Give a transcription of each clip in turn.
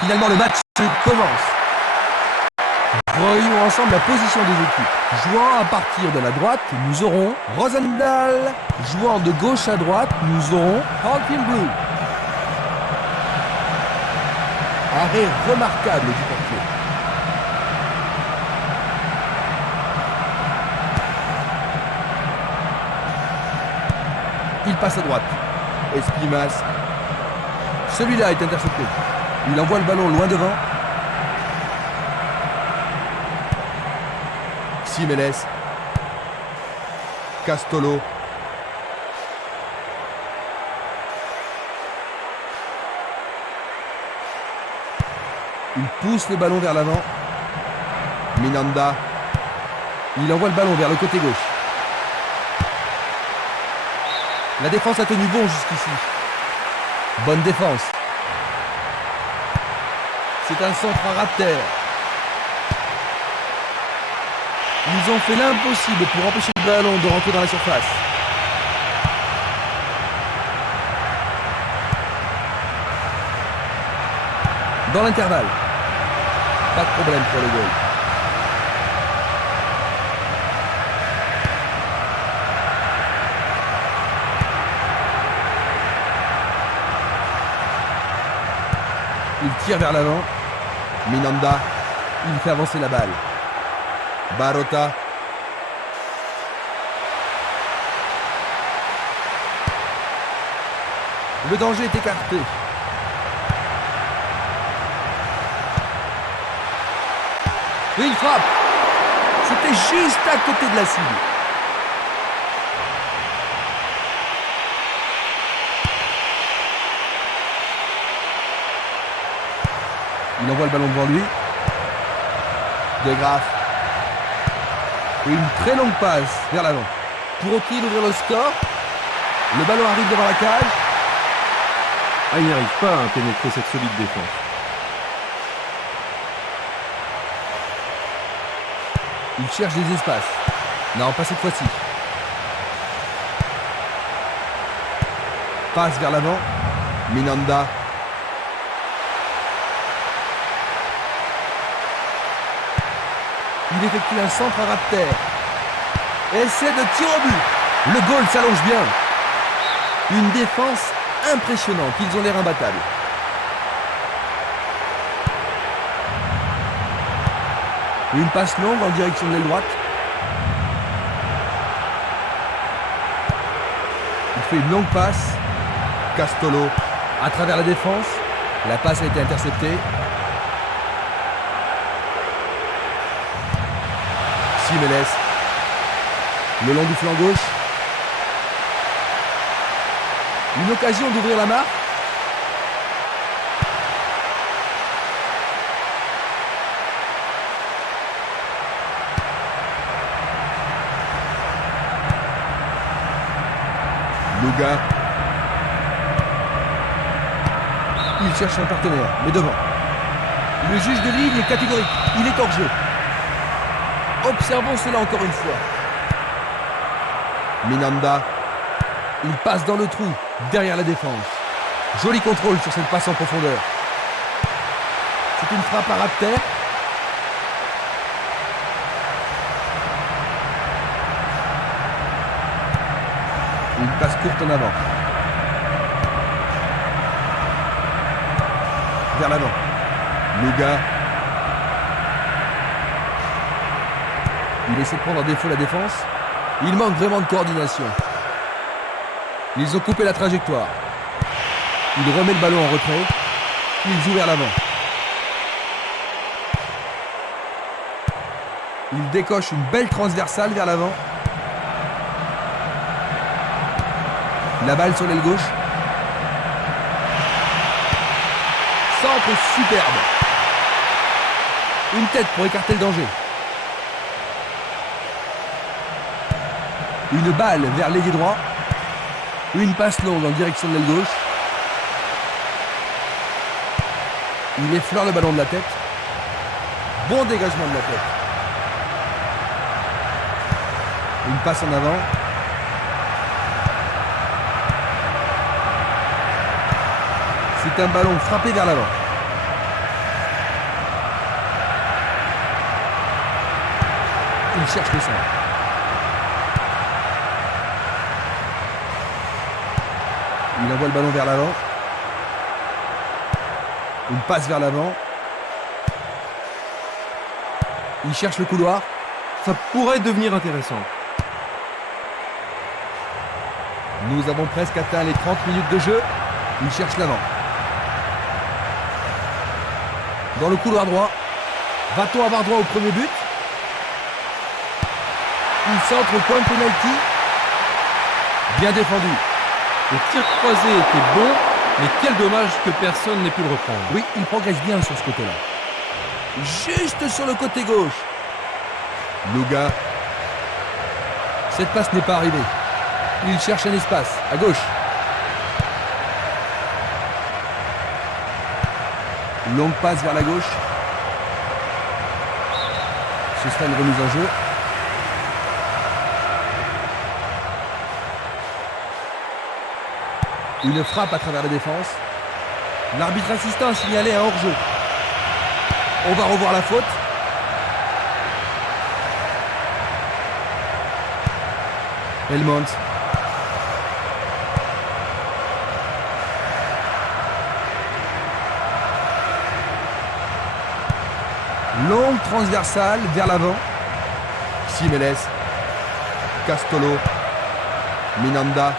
Finalement, le match commence. Voyons ensemble la position des équipes. Jouant à partir de la droite, nous aurons Rosendal. Jouant de gauche à droite, nous aurons Holcim Blue. Arrêt remarquable du portier. Il passe à droite. Esprimas. Celui-là est intercepté. Il envoie le ballon loin devant. Ximénez. Castolo. Il pousse le ballon vers l'avant. Minanda. Il envoie le ballon vers le côté gauche. La défense a tenu bon jusqu'ici. Bonne défense. C'est un centre à ras de terre. Ils ont fait l'impossible pour empêcher le ballon de rentrer dans la surface. Dans l'intervalle. Pas de problème pour le goal. Il tire vers l'avant. Minanda. Il fait avancer la balle. Barota. Le danger est écarté. Et il frappe. C'était juste à côté de la cible. Il envoie le ballon devant lui. De Graaf. Et une très longue passe vers l'avant. Pourront-ils ouvrir le score? Le ballon arrive devant la cage. Ah, il n'arrive pas à pénétrer cette solide défense. Il cherche des espaces. Non, pas cette fois-ci. Passe vers l'avant. Minanda. Il effectue un centre à ras de terre. Essai de tir au but. Le goal s'allonge bien. Une défense impressionnante. Ils ont l'air imbattables. Une passe longue en direction de l'aile droite. Il fait une longue passe. Castolo à travers la défense. La passe a été interceptée. Ximénez. Le long du flanc gauche. Une occasion d'ouvrir la marque. Luga. Il cherche un partenaire, mais devant. Le juge de ligne est catégorique. Il est hors jeu. Observons cela encore une fois. Minanda. Il passe dans le trou, derrière la défense. Joli contrôle sur cette passe en profondeur. C'est une frappe à ras de terre. Une passe courte en avant. Vers l'avant. Luga. Il essaie de prendre en défaut la défense. Il manque vraiment de coordination. Ils ont coupé la trajectoire. Il remet le ballon en retrait. Il joue vers l'avant. Il décoche une belle transversale vers l'avant. La balle sur l'aile gauche. Centre superbe. Une tête pour écarter le danger. Une balle vers l'ailier droit. Une passe longue en direction de l'aile gauche. Il effleure le ballon de la tête. Bon dégagement de la tête. Une passe en avant. C'est un ballon frappé vers l'avant. cherche le centre. Il envoie le ballon vers l'avant. Une passe vers l'avant. Il cherche le couloir. Ça pourrait devenir intéressant. Nous avons presque atteint les 30 minutes de jeu. Il cherche l'avant. Dans le couloir droit. Va-t-on avoir droit au premier but? Il centre au point de pénalty. Bien défendu. Le tir croisé était bon, mais quel dommage que personne n'ait pu le reprendre. Oui, il progresse bien sur ce côté-là. Juste sur le côté gauche. Luga. Cette passe n'est pas arrivée. Il cherche un espace, à gauche. Longue passe vers la gauche. Ce sera une remise en jeu. Une frappe à travers la défense. L'arbitre assistant a signalé un hors-jeu. On va revoir la faute. Helmont. Longue transversale vers l'avant. Simeles. Castolo. Minanda.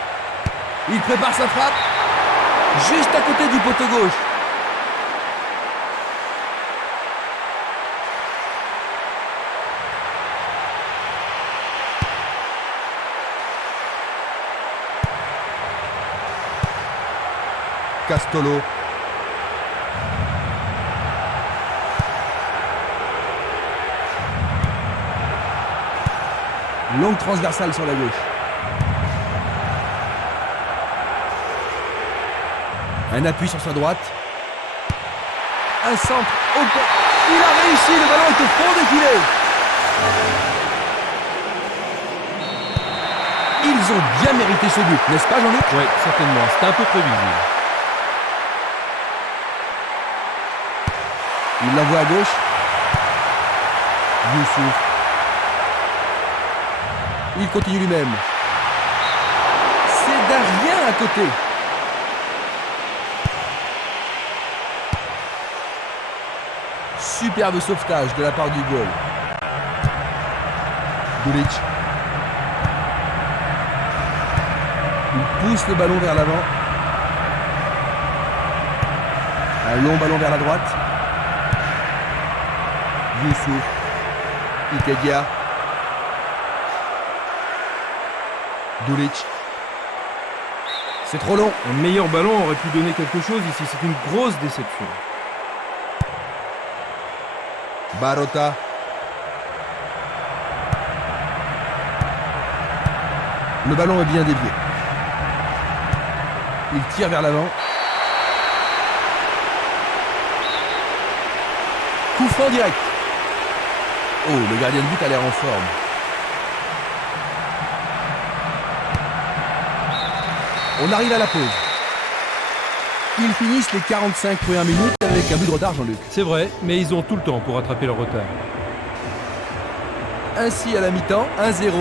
Il prépare sa frappe. Juste à côté du poteau gauche. Castolo. Longue transversale sur la gauche. Un appui sur sa droite. Un centre au point. Il a réussi, le ballon est au fond des filets. Ils ont bien mérité ce but, n'est-ce pas Jean-Luc? Oui, certainement. C'était un peu prévisible. Il l'envoie à gauche. Youssouf. Il continue lui-même. C'est d'un rien à côté. Superbe sauvetage de la part du goal. Dulic. Il pousse le ballon vers l'avant. Un long ballon vers la droite. Youssouf. Ikedia. Dulic. C'est trop long. Un meilleur ballon aurait pu donner quelque chose ici. C'est une grosse déception. Barota. Le ballon est bien dévié. Il tire vers l'avant. Coup franc direct. Oh, le gardien de but a l'air en forme. On arrive à la pause. Ils finissent les 45 premières minutes avec un but de retard, Jean-Luc. C'est vrai, mais ils ont tout le temps pour rattraper leur retard. Ainsi à la mi-temps, 1-0.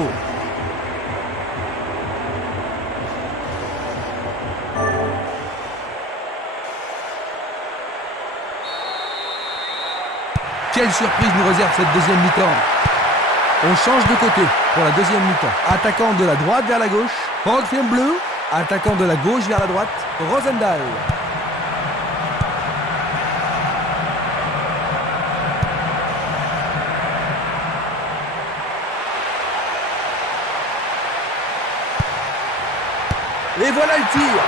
Quelle surprise nous réserve cette deuxième mi-temps. On change de côté pour la deuxième mi-temps. Attaquant de la droite vers la gauche, Bleu. Attaquant de la gauche vers la droite, Rosendahl. Et voilà le tir.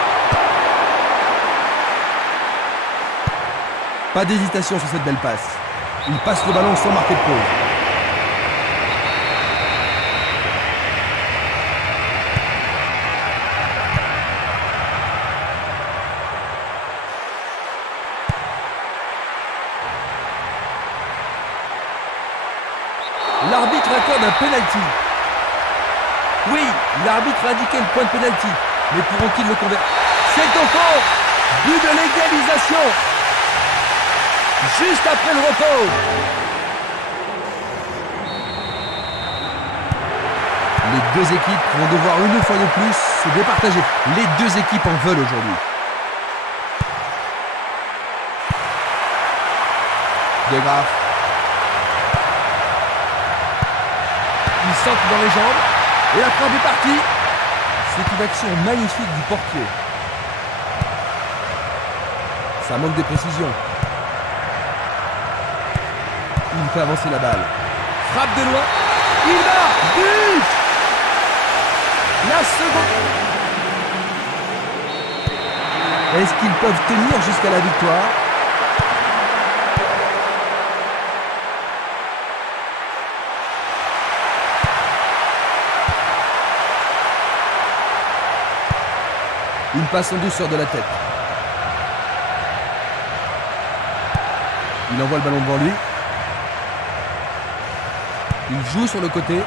Pas d'hésitation sur cette belle passe. Il passe le ballon sans marquer de pause. L'arbitre accorde un penalty. Oui, l'arbitre a indiqué le point de penalty. Mais pourront-ils le convertir? C'est au fond. But de l'égalisation. Juste après le repos. Les deux équipes vont devoir une fois de plus se départager. Les deux équipes en veulent aujourd'hui. De Graaf. Il centre dans les jambes. Et la frappe est partie. C'est une action magnifique du portier. Ça manque de précision. Il fait avancer la balle. Frappe de loin. Il marque. But! La seconde. Est-ce qu'ils peuvent tenir jusqu'à la victoire? Une passe en douceur de la tête. Il envoie le ballon devant lui. Il joue sur le côté.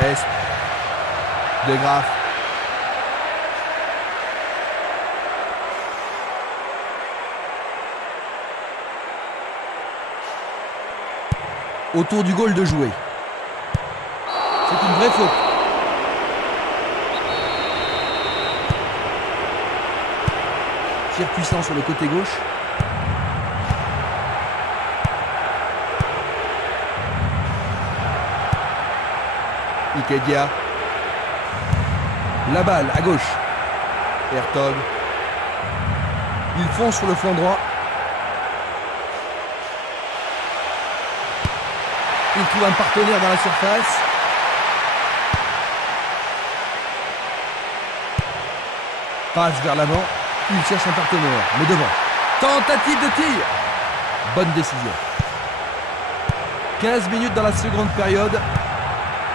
Est. De Graaf. Autour du goal de jouer. C'est une vraie faute. Tir puissant sur le côté gauche. Ikedia. La balle à gauche. Hertog. Il fonce sur le flanc droit. Il trouve un partenaire dans la surface. Passe vers l'avant. Il cherche un partenaire, mais devant. Tentative de tir. Bonne décision. 15 minutes dans la seconde période.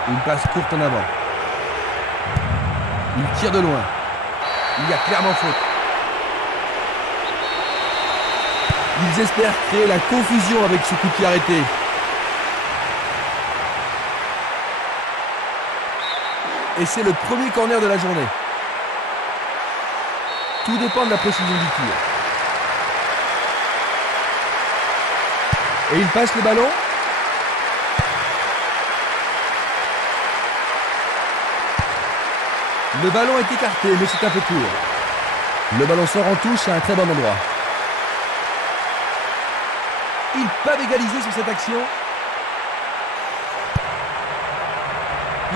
Une passe courte en avant. Il tire de loin. Il y a clairement faute. Ils espèrent créer la confusion avec ce coup de pied arrêté. Et c'est le premier corner de la journée. Tout dépend de la précision du tir. Et il passe le ballon. Le ballon est écarté, mais c'est un peu court. Le ballon sort en touche à un très bon endroit. Ils peuvent égaliser sur cette action.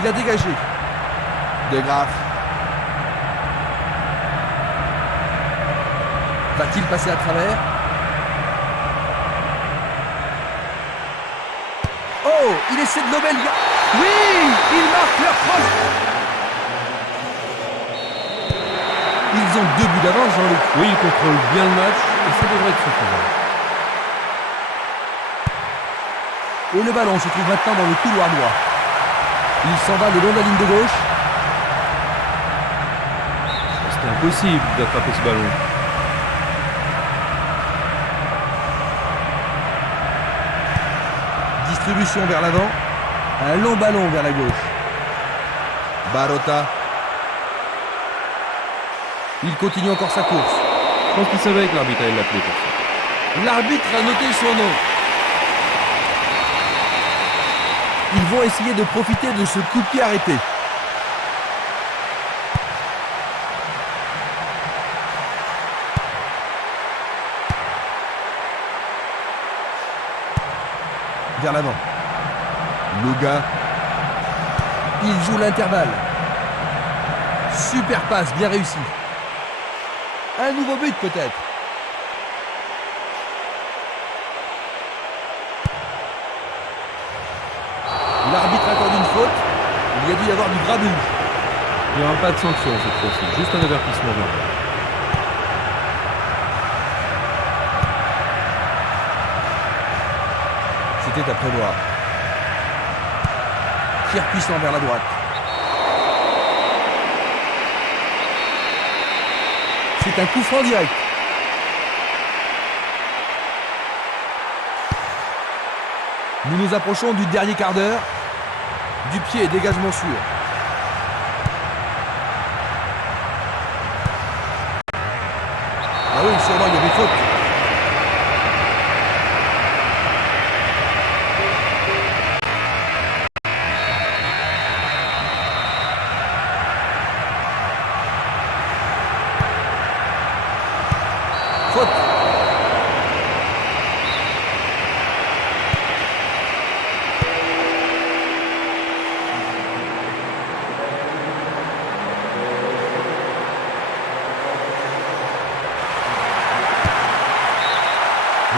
Il a dégagé. De Graaf. Va-t-il passer à travers? Oh, il essaie de lober le gars. Oui, il marque leur cross. Ils ont 2 buts d'avance, Jean-Luc. Oui, ils contrôlent bien le match et ça devrait être suffisant. Et le ballon se trouve maintenant dans le couloir droit. Il s'en va le long de la ligne de gauche. C'était impossible d'attraper ce ballon. Distribution vers l'avant. Un long ballon vers la gauche. Barota. Il continue encore sa course. Je pense qu'il savait que l'arbitre allait l'appeler pour ça. L'arbitre a noté son nom. Ils vont essayer de profiter de ce coup de pied arrêté. Vers l'avant. Luga. Il joue l'intervalle. Super passe, bien réussi. Un nouveau but peut-être. L'arbitre accorde une faute. Il y a dû y avoir du grabuge. Il n'y aura pas de sanction cette fois-ci, juste un avertissement verbal. C'était à prévoir. Tir puissant vers la droite. C'est un coup franc direct. Nous nous approchons du dernier quart d'heure. Du pied, dégagement sûr. oui, sûrement, il y avait faute. Faute.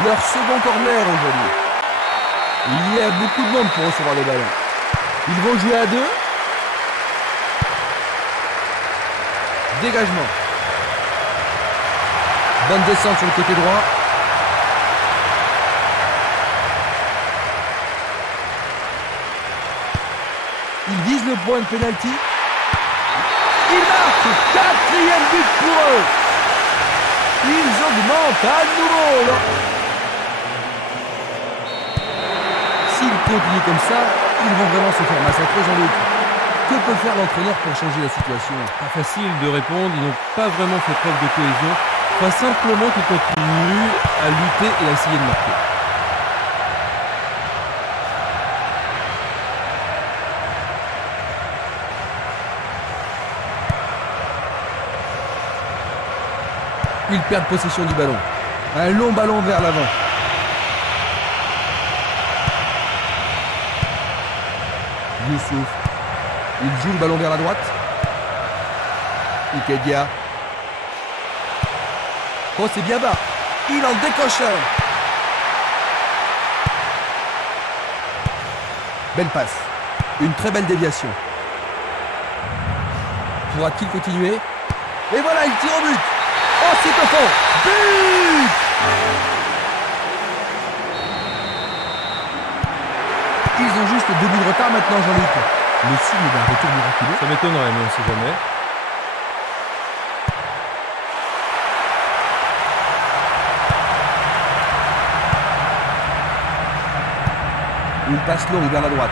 Leur second corner aujourd'hui. Il y a beaucoup de monde pour recevoir le ballon. Ils vont jouer à deux. Dégagement. Bonne descente sur le côté droit. Ils visent le point de pénalty. Ils marquent. Quatrième but pour eux. Ils augmentent à nouveau. S'ils continuent comme ça, ils vont vraiment se faire massacrer, Jean-Luc. Que peut faire l'entraîneur pour changer la situation? Pas facile de répondre, ils n'ont pas vraiment fait preuve de cohésion. Pas simplement qu'ils continuent à lutter et à essayer de marquer. Ils perdent possession du ballon. Un long ballon vers l'avant. Youssouf. Il joue le ballon vers la droite. Ikedia. Oh, c'est bien bas. Il en décoche un. Belle passe. Une très belle déviation. Pourra-t-il continuer? Et voilà, il tire au but. Oh, c'est au fond. But! Ils ont juste 2 buts de retard maintenant, Jean-Luc. Le signe d'un retour miraculeux. Ça m'étonnerait, mais on ne sait jamais. Une passe longue vers la droite.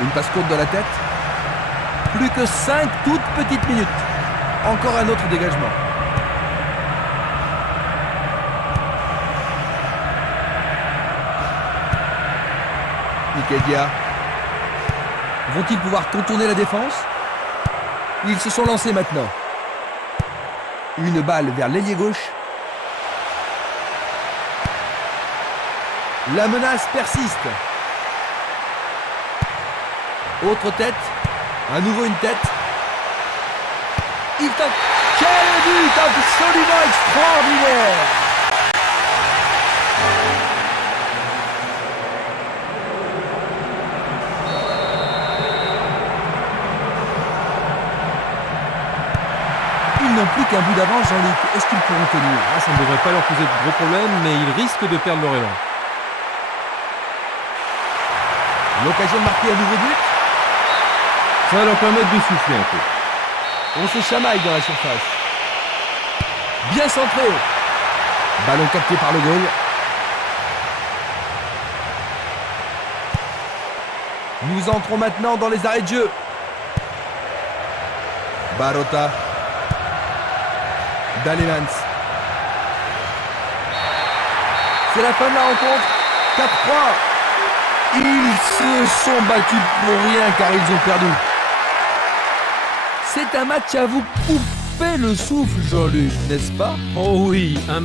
Une passe courte de la tête. Plus que 5 toutes petites minutes. Encore un autre dégagement. Ikedia. Vont-ils pouvoir contourner la défense? Ils se sont lancés maintenant. Une balle vers l'ailier gauche. La menace persiste. Autre tête. À nouveau une tête. Il tente. Quel but absolument extraordinaire! Ils n'ont plus qu'un bout d'avance, Jean-Luc. Est-ce qu'ils pourront tenir? Ça ne devrait pas leur poser de gros problèmes, mais ils risquent de perdre leur élan. L'occasion de marquer un nouveau but. Ça va leur permettre de souffler un peu. On se chamaille dans la surface. Bien centré. Ballon capté par le goal. Nous entrons maintenant dans les arrêts de jeu. Barota. Dalemans. C'est la fin de la rencontre. 4-3. Ils se sont battus pour rien car ils ont perdu. C'est un match à vous couper le souffle, Jean-Luc, n'est-ce pas? Oh oui, un